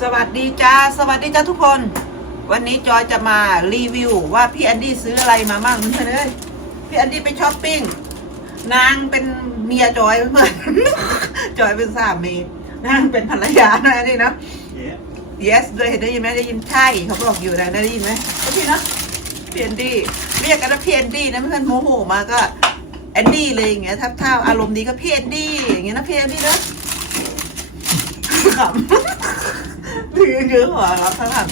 สวัสดีจ้า สวัสดีจ้าทุกคน วันนี้จอยจะมารีวิวว่าพี่แอนดี้ซื้ออะไรมาบ้างเพื่อนเอ้ยพี่แอนดี้ไปช้อปปิ้ง นางเป็นเมียจอยเพื่อนจอยเป็นสามีนางเป็นภรรยานะอันนี่เนาะ Yeah. yes ด้วยได้ยินไหมได้ยินใช่เขาบอกอยู่นะได้ยินไหมก็พี่เนาะพี่แอนดี้เรียกกันว่าพี่แอนดี้นะเพื่อนโมโหมาก็แอนดี้เลยอย่างเงี้ยถ้าถ้าอารมณ์ดีก็พี่แอนดี้อย่างเงี้ยนะพี่แอนดี้เนาะขำ ยืนยืนหัวเราะข้างหลัง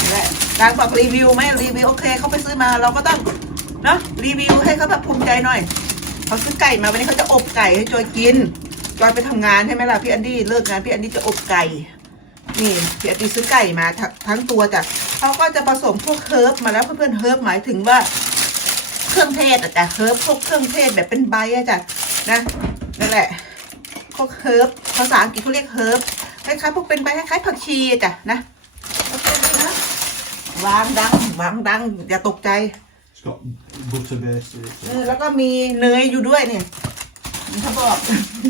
นี่แหละการบอกรีวิวไหมรีวิวโอเคเขาไปซื้อมาเราก็ต้องเนาะรีวิวให้เขาแบบภูมิใจหน่อยเขาซื้อไก่มาวันนี้เขาจะอบไก่ให้จอยกินจอยไปทำงานใช่ไหมล่ะพี่แอนดี้เลิกงานพี่แอนดี้จะอบไก่นี่พี่แอนดี้ซื้อไก่มาทั้งตัวจ้ะเขาก็จะผสมพวกเฮิร์บมาแล้วเพื่อนๆเฮิร์บหมายถึงว่าเครื่องเทศอะจ้ะเฮิร์บพวกเครื่องเทศแบบเป็นใบอะจ้ะนะนั่นแหละพวกเฮิร์บภาษาอังกฤษเขาเรียกเฮิร์บ คล้ายๆพวกเป็นใบคล้ายๆผักชีอะจ้ะนะโอเคดีนะวางดังวางดัง อย่าตกใจ It's got butterbase. เออแล้วก็มีเนยอยู่ด้วยเนี่ยเขาบอก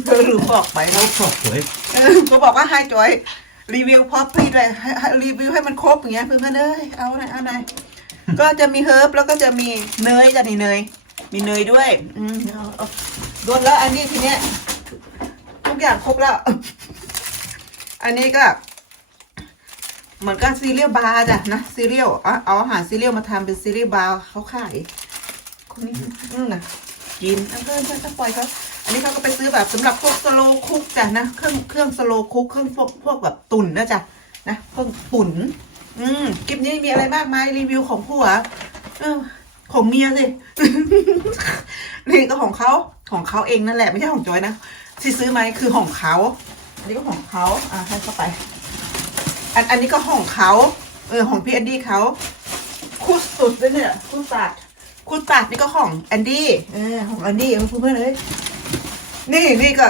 เธอลืมบอกไปนะ Oh, properly. เออเขาบอกว่าให้จอยรีวิวพอพี่ด้วยให้ให้รีวิวให้มันครบอย่างเงี้ยเพื่อนๆเอ้ยเอาหน่อยเอาหน่อยก็จะมีเฮิร์บแล้วก็จะมีเนยจ้ะนี่เนย มีเนยด้วย อืมเอาเอาโดนแล้วอันนี้ทีเนี้ยทุกอย่างครบแล้ว อันนี้ก็ เหมือนกับซีเรียลบาร์จ้ะนะซีเรียลเอาอาหารซีเรียลมาทำเป็นซีเรียลบาร์เขาขายคนนี้อืมนะกินเอาเพื่อนเพื่อนก็ปล่อยเขาอันนี้เขาก็ไปซื้อแบบสำหรับพวกสโลคุกจ้ะนะเครื่องเครื่องสโลคุกเครื่องพวกพวกแบบตุ๋นนะจ้ะนะเครื่องตุ๋นอืมคลิปนี้มีอะไรมากมายรีวิวของผัวเออของเมียสินี่ก็ของเขาของเขาเองนั่นแหละไม่ใช่ของจอยนะที่ซื้อไหมคือของเขา อันนี้ก็ของเขาอะให้เข้าไป อันอันนี้ก็ของเขาเออของพี่แอนดี้เขาคุสตุดด้วยเนี่ยคุสตัดคุสตัดนี่ก็ของแอนดี้เออของแอนดี้เพื่อนๆเลยนี่นี่ก็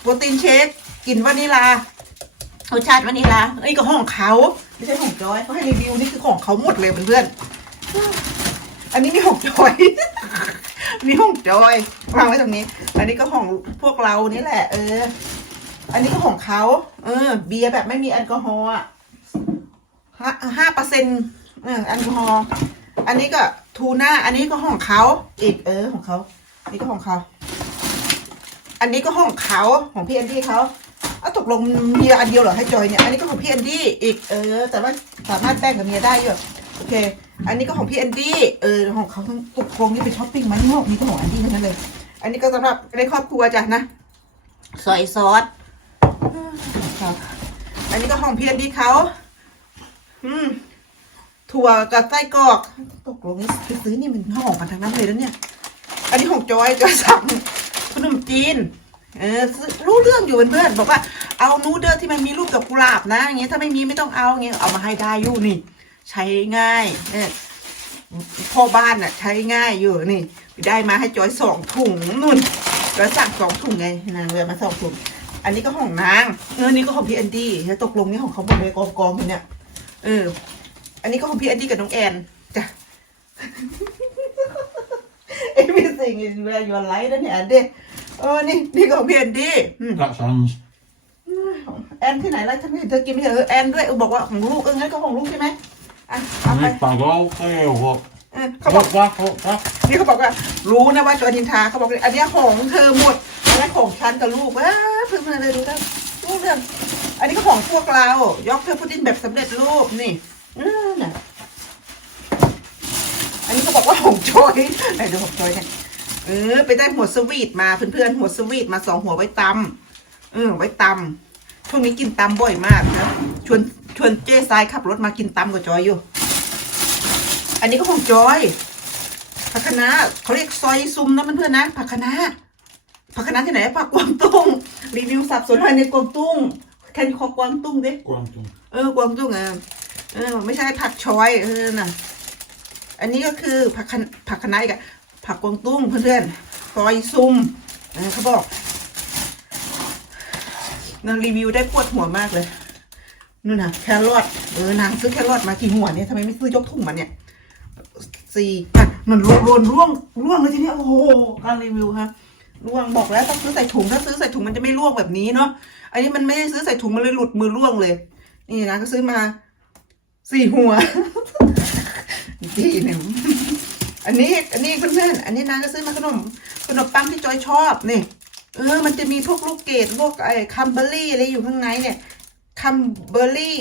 โปรตีนเชคกลิ่นวานิลารสชาติวานิลาไอ้ก็ของเขาไม่ใช่ของจอยเขาให้รีวิวนี่คือของเขาหมดเลยเพื่อนๆอันนี้มีของจอยมีของจอยวางไว้ตรงนี้ อันนี้ก็ของพวกเรานี่แหละ เออ อันนี้ก็ของเขาเออ เบียร์แบบไม่มีแอลกอฮอล์อะห้าเปอร์เซ็นต์เออแอลกอฮอล์อันนี้ก็ทูน่าอันนี้ก็ของเขาอีกเออของเขาอันนี้ก็ของเขาอันนี้ก็ของเขาของพี่แอนดี้เขาเอาตกลงเมียอันเดียวเหรอให้จอยเนี่ยอันนี้ก็ของพี่แอนดี้อีกเออ แต่ว่าสามารถแบ่งกับเมียได้อยู่โอเค อันนี้ก็ของพี่แอนดี้เออของเขาทั้งตกลงนี่ไปช้อปปิ้งมานี่หมดมีก็ของแอนดี้ทั้งนั้นเลย อันนี้ก็สำหรับในครอบครัวจ้ะนะซอยซอส นนี้ก็ของเพียนดีเขา อืม ถั่วกับไส้กรอก ตกลงนี่ไปซื้อนี่มันห่อกันทั้งนั้นเลยแล้วเนี่ย อันนี้ของจอยจอยสั่งขนมจีน เออซื้อรู้เรื่องอยู่เพื่อนๆบอกว่าเอานูเดอร์ที่มันมีรูปกับกุหลาบนะอย่างเงี้ยถ้าไม่มีไม่ต้องเอาย่างเงี้ยเอามาให้ได้อยู่นี่ ใช้ง่ายเออพ่อบ้านน่ะ ใช้ง่ายอยู่นี่ไปได้มาให้จอยสองถุงนุ่นจอยสั่งสองถุงไงนางเลยมาสองถุง อันนี้ก็ของนางเออนี่ก็ของพี่แอนดี้แล้วตกลงนี่ของเขาหมดเลยกองกองๆอยู่เนี่ยเออ อันนี้ก็ของพี่แอนดี้กับน้องแอนจ้ะ everything is where you like นะเนี่ยอันเด้เออนี่นี่ก็ของพี่แอนดี้อืม That's Anne's. แอนที่ไหนแล้วฉันไม่เห็นเธอกินไม่ใช่เหรอแอนด้วยเออบอกว่าของลูกเอองั้นก็ของลูกใช่ไหมอะเอาไป Nice bag all there. What? เออเขาบอก What's that? What's that? นี่เขาบอกว่ารู้นะว่าจอดินทาเขาบอกเลยอันเนี้ยของเธอหมดอันนี้ของฉันกับลูกว้าเพิ่งมาเลยดูแล้วรู้เรื่องอันนี้ก็ของพวกเรายกเธอพุดดิ้งแบบสำเร็จรูปนี่อืมน่ะอันนี้เขาบอกว่าของจอยไหนดูของจอยเนี่ยเออไปได้หัวสวีทมาเพื่อนๆหัวสวีทมาสองหัวไว้ตำเออไว้ตำช่วงนี้กินตำบ่อยมากนะชวนชวนเจ๊ทรายขับรถมากินตำกับจอยอยู่ อันนี้ก็ของจอยผักคะน้าเขาเรียกซอยซุมนะเพื่อนๆนะผักคะน้า ผักคะน้าที่ไหนผักกวางตุ้งรีวิวสับสนภายในกวางตุ้งแค่คอกวางตุ้งดิ Guangdong. เออกวางตุ้งเออเออไม่ใช่ผักชอยเออน่ะ อันนี้ก็คือผักคะผักคะน้าอีกอะผักกวางตุ้งเพื่อนๆซอยซุมเออเขาบอกนางรีวิวได้ปวดหัวมากเลยนู่นน่ะแครอทเออนางซื้อแครอทมากี่หัวเนี่ยทำไมไม่ซื้อยกถุงมาเนี่ยสี่อะมันร่วงร่วงร่วงร่วงเลยทีเนี้ยโอ้โหการรีวิวครับ ร่วงบอกแล้วต้องซื้อใส่ถุงถ้าซื้อใส่ถุงมันจะไม่ร่วงแบบนี้เนาะอันนี้มันไม่ได้ซื้อใส่ถุงมันเลยหลุดมือร่วงเลย นี่นะก็ซื้อมาสี่หัวจีหนึ่งอันนี้อันนี้เพื่อนๆอันนี้นาก็ซื้อมาขนมขนมปังที่จอยชอบนี่เออมันจะมีพวกลูกเกดพวกไอ้คัมเบอร์รี่อะไรอยู่ข้างในเนี่ยคัมเบอร์รี่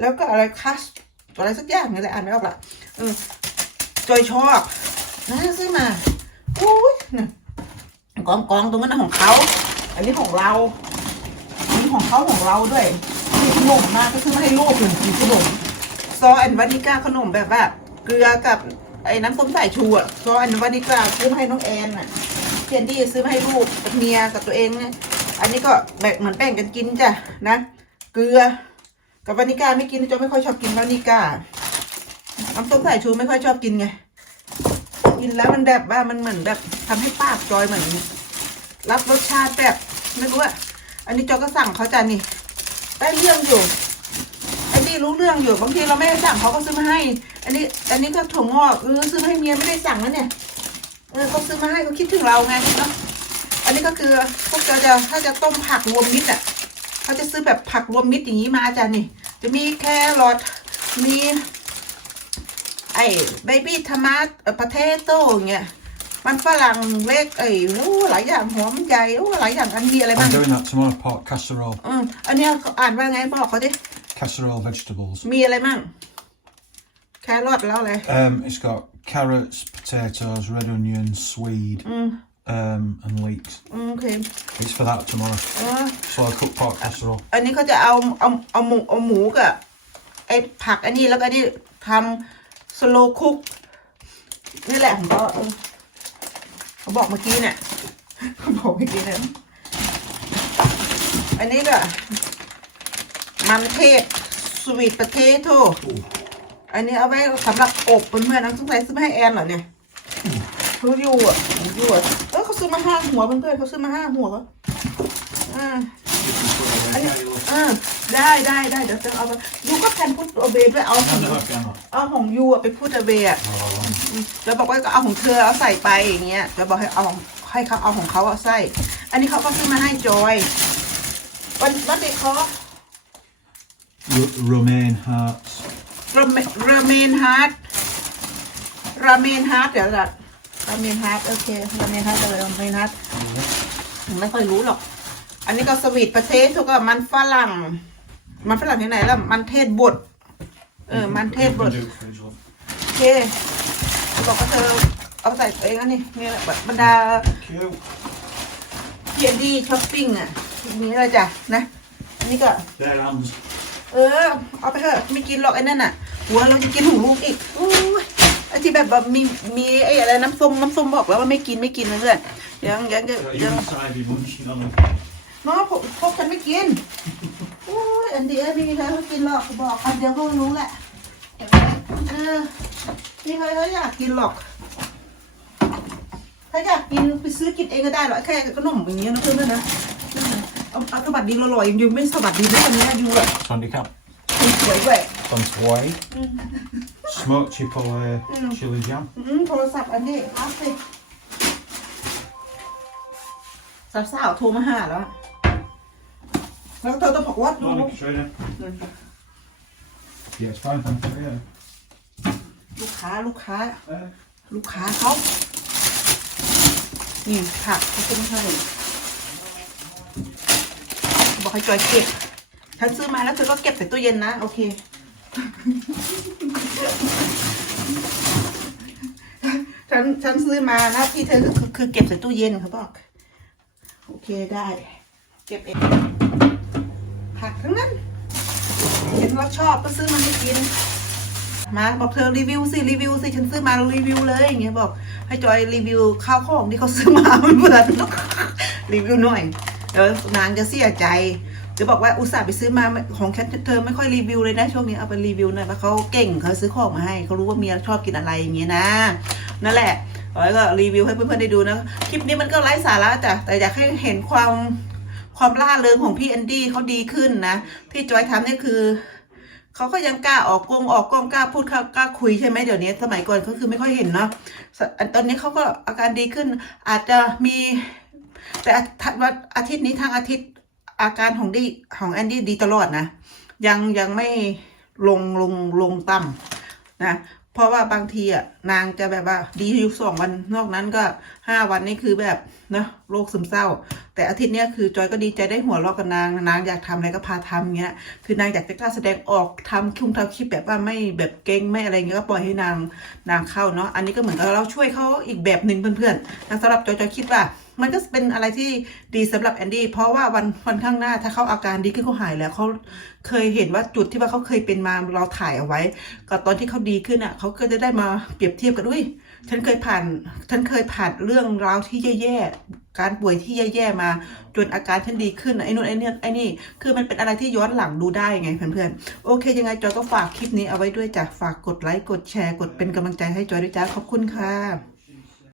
แล้วก็อะไรคัสอะไรสักอย่างนี่แหละอ่านไม่ออกละเออจอยชอบนะซื้อมาอุ้ยนะ กองกองตรงนั้นของเขา อันนี้ของเรา อันนี้ของเขาของเราด้วยมีขนมมาก็ซื้อมาให้ลูกหนึ่งขนมซอแอนวานิก้าขนมแบบว่าเกลือกับไอ้น้ำส้มสายชูอะซอแอนวานิก้าซื้อมาให้น้องแอนน่ะเคนดี้ซื้อมาให้ลูกกับเมียกับตัวเองเนี่ยอันนี้ก็แบ่งเหมือนแบ่งกันกินจ้ะนะ เกลือกับวานิก้าไม่กินจอไม่ค่อยชอบกินวานิก้าน้ำส้มสายชูไม่ค่อยชอบกินไง กินแล้วมันแบบว่ามันเหมือนแบบทำให้ปากจอยเหมือนรับรสชาติแบบไม่รู้อะอันนี้จอยก็สั่งเขาจ้ะนี่ได้เรื่องอยู่ไอ้นี่รู้เรื่องอยู่บางทีเราไม่ได้สั่งเขาก็ซื้อมาให้ อันนี้ อันนี้ก็ถั่วงอกเออซื้อมาให้เมียไม่ได้สั่งนะเนี่ยเออเขาซื้อมาให้เขาคิดถึงเราไงเนาะอันนี้ก็คือพวกเราจะถ้าจะต้มผักรวมมิตรอะเขาจะซื้อแบบผักรวมมิตรอย่างนี้มาจ้ะนี่จะมีแครอทมี อ้เบบี้ทมาตเอ่อพาเทโต้อย่างเงี้ยมันฝรั่งเล็กไอ้โอ้หลายอย่างหอมใหญ่โอ้หลายอย่างอันมีอะไรบ้าง I'm doing that tomorrow. Pot casserole. อืมอันเนี้ยเขาอ่านว่าไงบอกเขาดิ Casserole vegetables. มีอะไรมั่งแครอทแล้วอะไร Um, it's got carrots, potatoes, red onions, swede, um, and leeks. อืมโอเค It's for that tomorrow. เออ So I cook pot casserole. อันนี้เขาจะเอาเอาเอาหมูเอาหมูกับไอ้ผักอันนี้แล้วก็นี่ทำ สโลคุกนี่แหละของเขาเออเขาบอกเมื่อกี้เนี่ยเขาบอกเมื่อกี้เนี่ยอันนี้ก็มันเทศสวีทประเทศโทอันนี้เอาไว้สำหรับอบเพื่อนๆนะต้องใส่ซื้อมาให้แอนเหรอเนี่ยเขาอยู่อะอยู่อะเออเขาซื้อมาห้าหัวเพื่อนๆเขาซื้อมาห้าหัวอ่า อันนี้เออได้ได้ได้เดี๋ยวจะเอาไปยูก็แทนพูดโอเบด้วยเอาของเอาของยูอะไปพูดโอเบอะแล้วบอกว่าก็เอาของเธอเอาใส่ไปอย่างเงี้ยแล้วบอกให้เอาของให้เขาเอาของเขาเอาใส่ อันนี้เขาก็ซื้อมาให้จอย วันวันเด็กเขา R- romaine hearts. ราเมราเมนฮาร์ดราเมนฮาร์ดเดี๋ยวละราเมนฮาร์ดโอเคราเมนฮาร์ดเลยราเมนฮาร์ดไม่ค่อยรู้หรอก อันนี้ก็สวีทประเทศทุกก็มันฝรั่ง มันฝรั่งที่ไหนล่ะ มันเทศบด เออ มันเทศบด โอเคบอกว่าเธอเอาใส่ตัวเองอันนี้นี่แหละแบบบรรดา Cute. เพียนดี้ช้อปปิ้งอะมีอะไรจ้ะนะ อันนี้ก็ Their hands. เออ เอาไปเถอะไม่กินหรอกไอ้นั่นน่ะ หัวเราจะกินหูลูกอีกโอ้ยไอ้ที่แบบแบบมีมีไอ้อะไรน้ำส้มน้ำส้มบอกแล้วว่าไม่กินไม่กินเพื่อนยังยังยัง You ยัง can have your munching on them. น้องพวกพวกฉันไม่กินโอ้ยอันเดียวไม่มีใครเขากินหรอกบอกอันเดียวเขารู้แหละเห็นไหมเออนี่ใครเขาอยากกินหรอก ถ้าอยากกินไปซื้อกินเองก็ได้หรอกแค่ขนมอย่างเงี้ยนะเพื่อนๆนะเอาเอาสวัสดีลอยๆอย่างยูไม่สวัสดีไม่ทำนี้ยูแบบ Handicap. สวยด้วย On Hawaii. Smoked chipotle chili jam. อืมโทรศัพท์อันนี้เอาสิสาวๆโทรมาหาแล้วอะ อกว่า Morning, Katrina. Yeah, it's fine, thank you. Yeah. ลูกค้าลูกค้า Uh, ลูกค้าเขานี่ผักเขาซื้อมาให้บอกให้จอยเก็บฉันซื้อมาแล้วเธอก็เก็บใส่ตู้เย็นนะ โอเค ฉันฉันซื้อมาหน้าที่เธอคือคือคือเก็บใส่ตู้เย็นเขาบอก โอเคได้ เก็บเอง ผักทั้งนั้น เห็นว่าชอบก็ซื้อมาให้กิน มาบอกเธอรีวิวสิรีวิวสิฉันซื้อมารีวิวเลยอย่างเงี้ยบอก ให้จอยรีวิวข้าวของที่เขาซื้อมาเพื่อนรีวิวหน่อยเดี๋ยวนางจะเสียใจจะบอกว่าอุตส่าห์ไปซื้อมาของแคทเธอไม่ค่อยรีวิวเลยนะช่วงนี้เอาไปรีวิวหน่อยว่าเขาเก่งเขาซื้อของมาให้เขารู้ว่าเมียชอบกินอะไรอย่างเงี้ยนะ นั่นแหละแล้วก็รีวิวให้เพื่อนๆได้ดูนะ คลิปนี้มันก็ไร้สาระจ้ะแต่อยากให้เห็นความ ความล่าเริงของพี่แอนดี้เขาดีขึ้นนะที่จอยทำนี่คือเขาก็ยังกล้าออกกงออกกล้องกล้าพูดกล้ากล้าคุยใช่ไหมเดี๋ยวนี้ สมัยก่อนเขาคือไม่ค่อยเห็นเนาะตอนนี้เขาก็อาการดีขึ้น อาจจะมี แต่วันอาทิตย์นี้ทางอาทิตย์อาการของดีของแอนดี้ดีตลอดนะยังยังไม่ลงลงลงต่ำนะ เพราะว่าบางทีอะนางจะแบบว่า ดีอยู่สองวันนอกนั้นก็ห้าวันนี่คือแบบเนอะโรคซึมเศร้า แต่อาทิตย์เนี้ยคือจอยก็ดีใจได้หัวเราะกับนางนางอยากทำอะไรก็พาทำเงี้ยคือนางอยากจะกล้าแสดงออกทำคุ้มทำคลิปแบบว่าไม่แบบเก่งไม่อะไรเงี้ยก็ปล่อยให้นางนางเข้าเนาะอันนี้ก็เหมือนกับเราช่วยเขาอีกแบบหนึ่งเพื่อนๆแต่สำหรับจอยจอยคิดว่า มันก็เป็นอะไรที่ดีสำหรับแอนดี้เพราะว่าวันวันข้างหน้าถ้าเขาอาการดีขึ้นเขาหายแล้วเขาเคยเห็นว่าจุดที่ว่าเขาเคยเป็นมาเราถ่ายเอาไว้กับตอนที่เขาดีขึ้นอะเขาก็จะได้มาเปรียบเทียบกันอุ้ยฉันเคยผ่านฉันเคยผ่านเรื่องราวที่แย่ๆการป่วยที่แย่ๆมาจนอาการฉันดีขึ้นไอ้นู่นไอ้เนี่ยไอ้นี่คือมันเป็นอะไรที่ย้อนหลังดูได้ไงเพื่อนๆโอเค ยังไงจอยก็ฝากคลิปนี้เอาไว้ด้วยจ้ะฝากกดไลค์กดแชร์กดเป็นกำลังใจให้จอยด้วยจ้าขอบคุณค่ะ